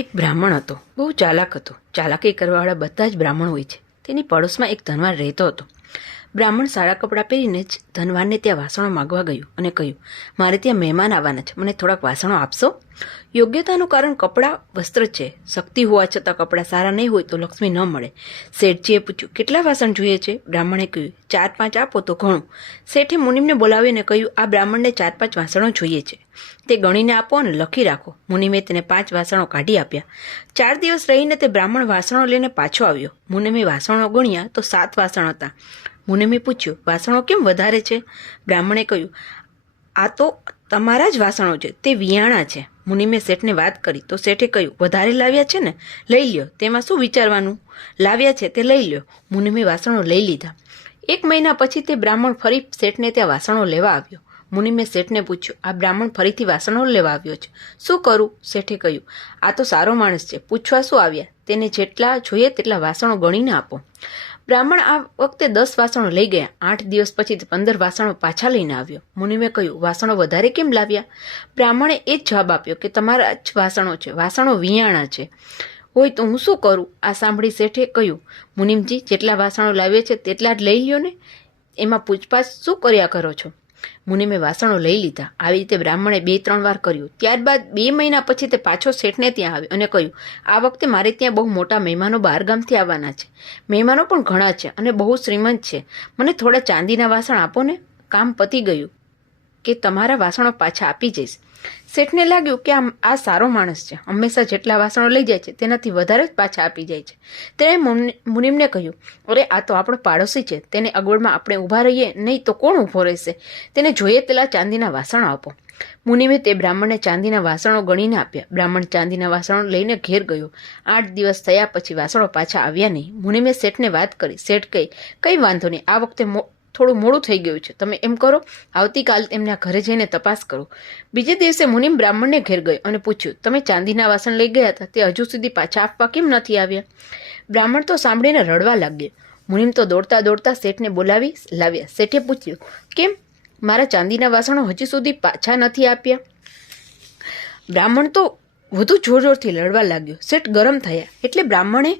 એક બ્રાહ્મણ હતો. બહુ ચાલાક હતો. ચાલાકી કરવાવાળા બધા જ બ્રાહ્મણ હોય છે. તેની પડોશમાં એક ધનવાન રહેતો હતો. બ્રાહ્મણ સારા કપડાં પહેરીને જ ધનવાનને ત્યાં વાસણો માગવા ગયું અને કહ્યું, મારે ત્યાં મહેમાન આવવાના છે. મને થોડાક વાસણો આપશો? યોગ્યતાનું કારણ કપડાં, વસ્ત્ર છે. શક્તિ હોવા છતાં કપડાં સારા નહીં હોય તો લક્ષ્મી ન મળે. શેઠજીએ પૂછ્યું, કેટલા વાસણ જોઈએ છે? બ્રાહ્મણે કહ્યું, ચાર પાંચ આપો તો ઘણું. શેઠે મુનિમને બોલાવીને કહ્યું, આ બ્રાહ્મણને ચાર પાંચ વાસણો જોઈએ છે. તે ગણીને આપો અને લખી રાખો. મુનિમે તેને પાંચ વાસણો કાઢી આપ્યા. ચાર દિવસ રહીને તે બ્રાહ્મણ વાસણો લઈને પાછો આવ્યો. મુનિમે વાસણો ગણ્યા તો સાત વાસણ હતા. મુનિમે પૂછ્યું, વાસણો કેમ વધારે છે? બ્રાહ્મણે કહ્યું, આ તો તમારા જ વાસણો છે, તે વિયાણા છે. મુનિમે શેઠને વાત કરી, તો શેઠે કહ્યું, વધારે લાવ્યા છે ને? લઈ લ્યો, તેમાં શું વિચારવાનું? લાવ્યા છે તે લઈ લ્યો. મુનિમે વાસણો લઈ લીધા. એક મહિના પછી તે બ્રાહ્મણ ફરી શેઠને ત્યાં વાસણો લેવા આવ્યો. મુનિમે શેઠને પૂછ્યું, આ બ્રાહ્મણ ફરીથી વાસણો લેવા આવ્યો છે? શું કરું? શેઠે કહ્યું, આ તો સારો માણસ છે, પૂછવા શું આવ્યા? તેને જેટલા જોઈએ તેટલા વાસણો ગણીને આપો. બ્રાહ્મણ આ વખતે દસ વાસણો લઈ ગયા. આઠ દિવસ પછી પંદર વાસણો પાછા લઈને આવ્યો. મુનિમે કહ્યું, વાસણો વધારે કેમ લાવ્યા? બ્રાહ્મણે એ જ જવાબ આપ્યો કે, તમારા જ વાસણો છે. વાસણો વિયાણા છે. હોય તો હું શું કરું? આ સાંભળી શેઠે કહ્યું, મુનિમજી, જેટલા વાસણો લાવ્યા છે, તેટલા જ લઈ લ્યો ને. એમાં પૂછપાછ શું કર્યા કરો છો? મુનિમે વાસણો લઈ લીધા. આવી રીતે બ્રાહ્મણે બે, ત્રણ વાર કર્યું. ત્યારબાદ બે મહિના પછી તે પાછો શેઠને ત્યાં આવ્યો અને કહ્યું, આ વખતે મારે ત્યાં બહુ મોટા મહેમાનો બહારગામથી આવવાના છે. મહેમાનો પણ ઘણા છે અને બહુ શ્રીમંત છે. મને થોડા ચાંદીના વાસણ આપો ને. કામ પતી ગયું. કે તમારા વાસણો પાછા આપી જઈશ. શેઠને લાગ્યું કે આમ આ સારો માણસ છે. હંમેશા જેટલા વાસણો લઈ જાય છે, તેનાથી વધારે જ પાછા આપી જાય છે. તેણે મુનિમને કહ્યું, અરે, આ તો આપણો પાડોશી છે. તેને અગવડમાં આપણે ઊભા રહીએ, નહીં તો કોણ ઊભો રહેશે? તેને જોઈએ તેલા ચાંદીના વાસણો આપો. મુનિમે તે બ્રાહ્મણને ચાંદીના વાસણો ગણીને આપ્યા. બ્રાહ્મણ ચાંદીના વાસણો લઈને ઘેર ગયો. આઠ દિવસ થયા પછી વાસણો પાછા આવ્યા નહીં. મુનિમે શેઠને વાત કરી. શેઠ કહી, કંઈ વાંધો નહીં. આ વખતે થોડું મોડું થઈ ગયું છે. તમે એમ કરો, આવતીકાલ તેમના ઘરે જઈને તપાસ કરો. બીજે દિવસે મુનિમ બ્રાહ્મણને ઘેર ગયો અને પૂછ્યું, તમે ચાંદીના વાસણ લઈ ગયા હતા? તે હજુ સુધી પાછા આપવા કેમ નથી આવ્યા? બ્રાહ્મણ તો સાંભળીને રડવા લાગ્યો. મુનિમ તો દોડતા દોડતા શેઠને બોલાવી લાવ્યા. શેઠે પૂછ્યું, કેમ? મારા ચાંદીના વાસણો હજી સુધી પાછા નથી આપ્યા? બ્રાહ્મણ તો વધુ જોર જોરથી લડવા લાગ્યો. શેઠ ગરમ થયા. એટલે બ્રાહ્મણે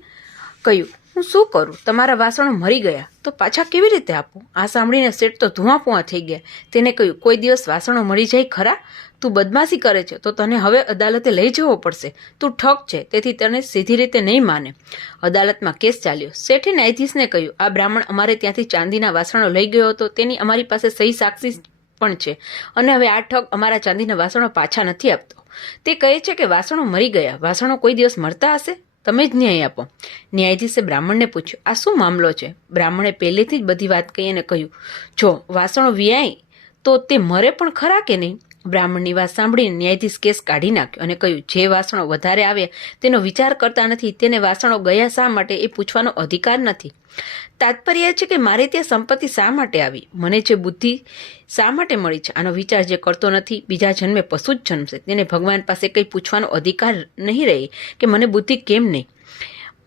કહ્યું હું શું કરું? તમારા વાસણો મરી ગયા. તો પાછા કેવી રીતે આપું? આ સાંભળીને શેઠ તો ધુઆપુઆ થઈ ગયા. તેને કહ્યું, કોઈ દિવસ વાસણો મળી જાય ખરા? તું બદમાશી કરે છે. તો તને હવે અદાલતે લઈ જવો પડશે. તું ઠગ છે. તેથી તને સીધી રીતે નહીં માને. અદાલતમાં કેસ ચાલ્યો. શેઠે ન્યાયાધીશને કહ્યું, આ બ્રાહ્મણ અમારે ત્યાંથી ચાંદીના વાસણો લઈ ગયો હતો. તેની અમારી પાસે સહી સાક્ષી પણ છે. અને હવે આ ઠગ અમારા ચાંદીના વાસણો પાછા નથી આપતો. તે કહે છે કે વાસણો મરી ગયા. વાસણો કોઈ દિવસ મળતા હશે? તમે જ ન્યાય આપો. ન્યાયાધીશે બ્રાહ્મણને પૂછ્યું, આ શું મામલો છે? બ્રાહ્મણે પહેલેથી જ બધી વાત કહી અને કહ્યું, જો વાસણો વિયાય, તો તે મરે પણ ખરા કે નહીં? બ્રાહ્મણની વાત સાંભળીને ન્યાયાધીશ કેસ કાઢી નાખ્યો અને કહ્યું, જે વાસણો વધારે આવ્યા તેનો વિચાર કરતા નથી, તેને વાસણો ગયા શા માટે એ પૂછવાનો અધિકાર નથી. તાત્પર્ય છે કે મારે ત્યાં સંપત્તિ શા માટે આવી? મને જે બુદ્ધિ શા માટે મળી છે? આનો વિચાર જે કરતો નથી, બીજા જન્મે પશુ જ જન્મશે. તેને ભગવાન પાસે કંઈ પૂછવાનો અધિકાર નહીં રહે કે મને બુદ્ધિ કેમ નહીં?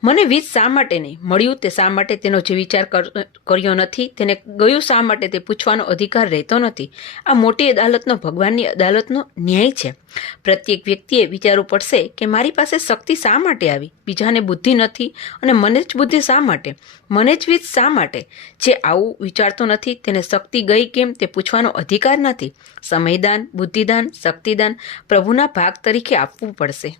મને વીજ શા માટે નહીં? મળ્યું તે શા માટે તેનો જે વિચાર કર- કર્યો નથી? તેને ગયું શા માટે? તે પૂછવાનો અધિકાર રહેતો નથી. આ મોટી અદાલતનો, ભગવાનની અદાલતનો ન્યાય છે. પ્રત્યેક વ્યક્તિએ વિચારવું પડશે કે મારી પાસે શક્તિ શા માટે આવી? બીજાને બુદ્ધિ નથી અને મને જ બુદ્ધિ શા માટે? મને જ વીજ શા માટે? જે આવું વિચારતો નથી, તેને શક્તિ ગઈ કેમ? તે પૂછવાનો અધિકાર નથી. સમયદાન, બુદ્ધિદાન, શક્તિદાન પ્રભુના ભાગ તરીકે આપવું પડશે.